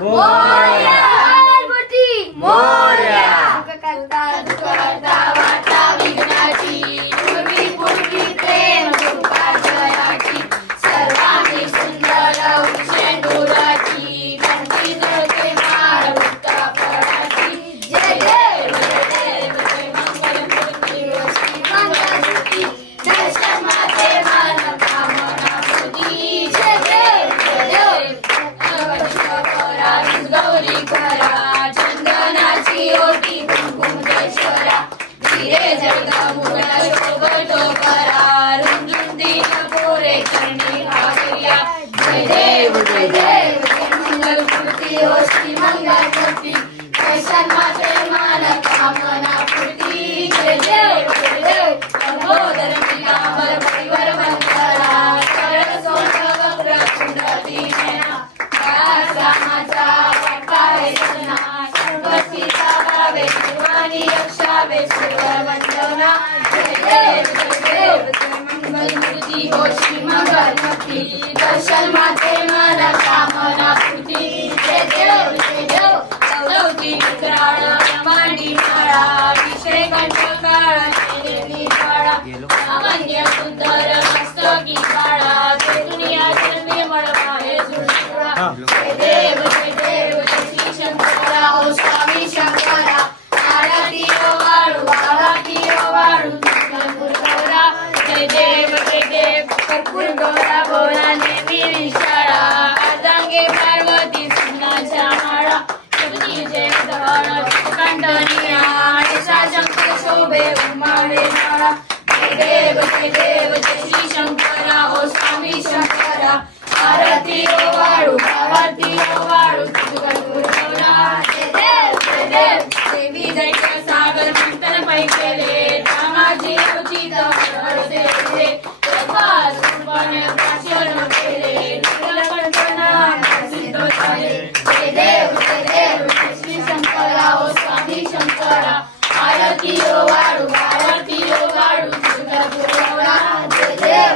मोरया गणपती मोरया सुख करता वाटा विघ्नाची पूर्वी पूर्वी प्रेम कृपा जयाची सर्वांनी सुंदर शेंडुराची कंठी जळते माळ वृत्ता फळाची जय देव जय मंगल मूर्ती श्री मंगलमूर्ती दर्शन माते मान कामना पूजी जय देव गौरी करा चंदनाची ओटी कुंकुमेश्वरा धीरे जळता मुला शोभतो करा रुंदुंदीन पोरे चरणी भागल्या जय देव मंगल मूर्ती ओ श्री मंगल मूर्ती दर्शन माते मान कामना पूर्ती जय देव लंबोदर पीतांबर परिवर वंदना सरळ सोंड वक्र कुंडली नयना रामाचा वाटावे सजना सर्वसीता भावे सर्वांनी रक्षावे सर्व वंदना जय देव मंगल मूर्ती हो श्री मंगल मूर्ती दर्शन माते मला कामना पूर्ती जय देव चौथी विक्राळ मांडी माळा विषय कंठकाळ केलेली काळा सामान्य सुंदर मस्तकी काळा ते दुनिया जन्मे मळवाहे जुळा जय देव श्री शंकरा ओ स्वामी शंकरा आरती ओ वाळू कर्पूर गौरा जय देव कर्पूर गौरा भोला नेमी विशाळा अर्धांगे पार्वती सुनाच्या माळा जय धवळ कंडनिया शंकर शोभे उमाळे माळा जय देव श्री शंकरा ओ स्वामी शंकरा आरती ओ वाळू कर्पूर गौरा जय देव देवी दैत्य सागर मंथन पैकेले रामाजी उचित हरसे भाषण केले सिद्ध झाले जय देव श्री शंकरा ओ स्वामी शंकरा आरती ओ वाळू कर्पूर गौरा जय देव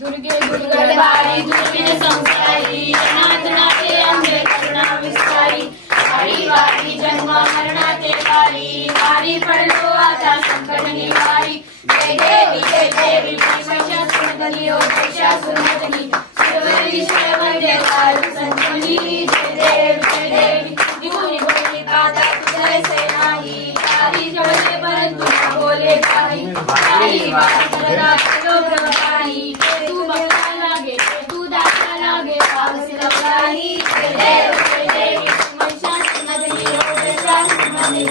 दुर्गे दुर्गडबाई दुर्गे संसारी जनार्दनाचे अंबे करुणा विस्तारी वारी जन्म मरणाचे वारी पडलो आता संकट निवारी जय देवी महिषासुरमर्दिनी ओ महिषासुरमर्दिनी सर्व वंदे काल संजीवनी जय देवी निपुणी बोलली काता तुझे नाही वारी जळले परंतु न बोले काही वारी करता चलो प्रभाई तू बघता लागे तू दाखला लागे पावसे लवलाही जय देवी महिषासुरमर्दिनी ओ महिषासुरमर्दिनी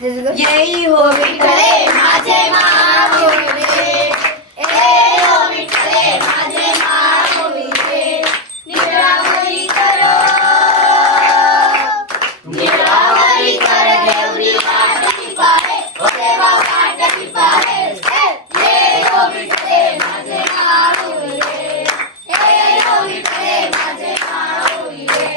जय हो विठ्ठले माझे मागोविले हो विठ्ठले माझे मागोविले निरावरी कर देवरी वाटकी पाहे ओ देवा वाटकी पाहे हो विठ्ठले माझे मागोविले हो विठ्ठले माझे मागोविले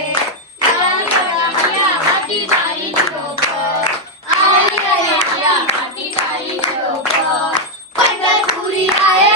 हाती जाई निरोप पंढरपुरी आहे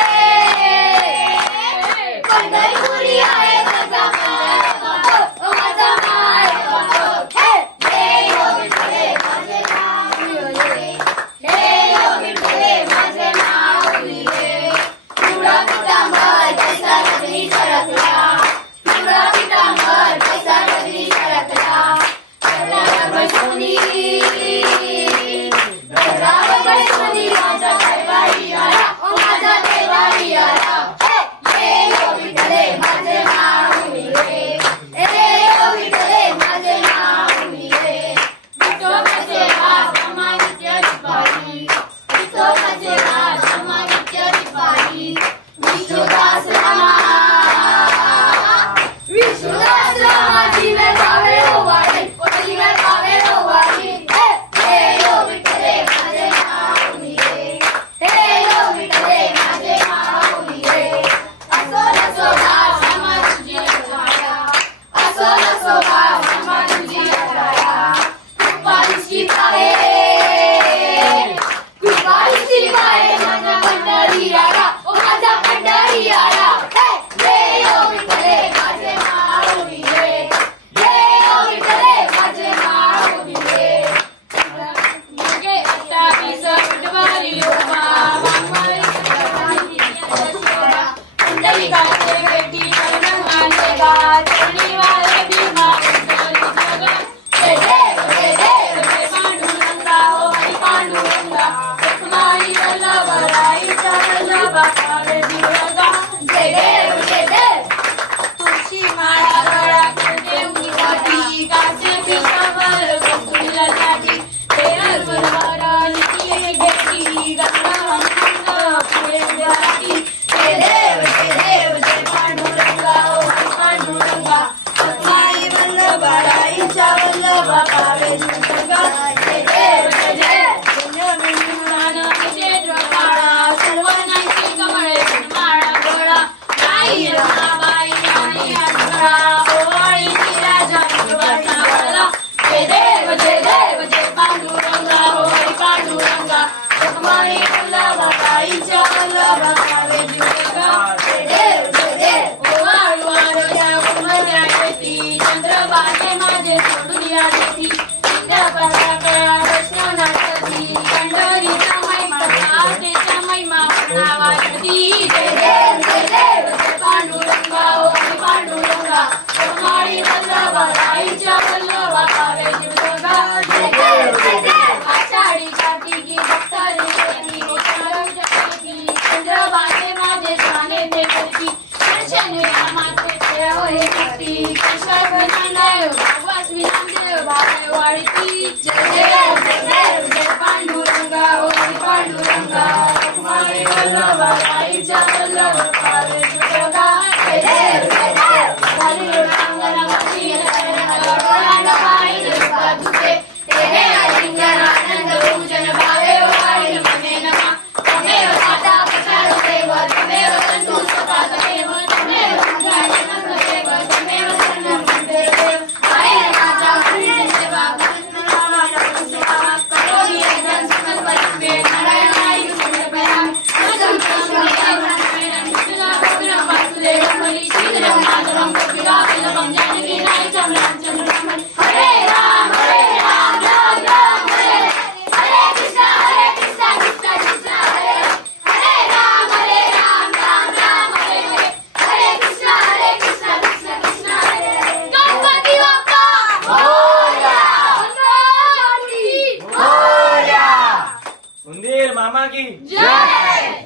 की जय.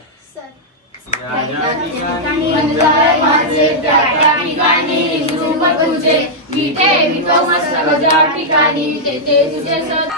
ज्या ठिकाणी माझे त्या ठिकाणी रूप तुझे विठे विठो मस्तक ज्या ठिकाणी तेथे तुझे सत